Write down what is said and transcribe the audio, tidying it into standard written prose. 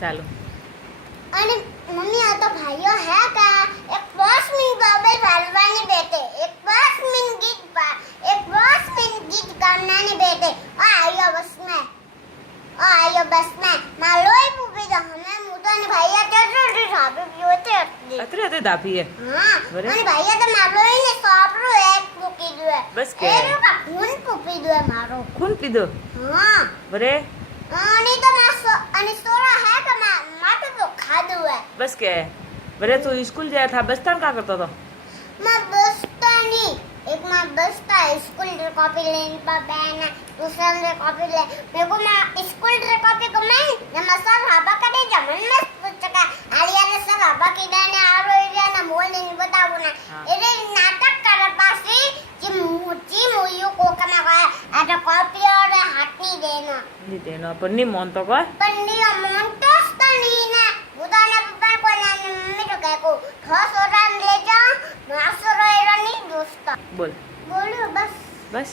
ચાલો અને મમ્મી આ તો ભાઈઓ હે કા એક 5 મિનિટ બાબે વાલવાની બેઠે એક 5 મિનિટ ગીત ગામનાની બેઠે આયો બસ में માલોય પૂપી દો હમે મુદન ભાઈયા ચડડી સાબે પીઓતે અત્રે અત્રે દાપી હે હા બરાબર. અને ભાઈયા તો માલોય ને સાપરો એક પૂકી દે બસ કે. એનો કા ખૂન પૂપી દે મારો ખૂન પીધો હા બરે અને તો અને સોરા હે કે માટો તો ખાધું હે બસ કે બરે તું स्कूल जाया था बस्तान का करता था માં બસતાની एक माँ बसता स्कूल रे कॉपी लेने पर बैन दूसरा रे कॉपी ले मेरे को मैं स्कूल रे कॉपी को मैं ने सर राबा करे जमन में पुस्तका आलिया ने सर राबा की दाने आरो एरिया ना मोल ने बताओ ना एरे नाटक कर पासी जी मुयो को कना का आटा कॉपी और हाथनी देना ની તેનો પણ ની મોન તો કોઈ पन्नी मोंटस तनी ना बुदाना पप्पा को ना मम्मी तो कह को ठोस और ले जा मासरो एरा नहीं दोस्त બોલ बोलो बस બસ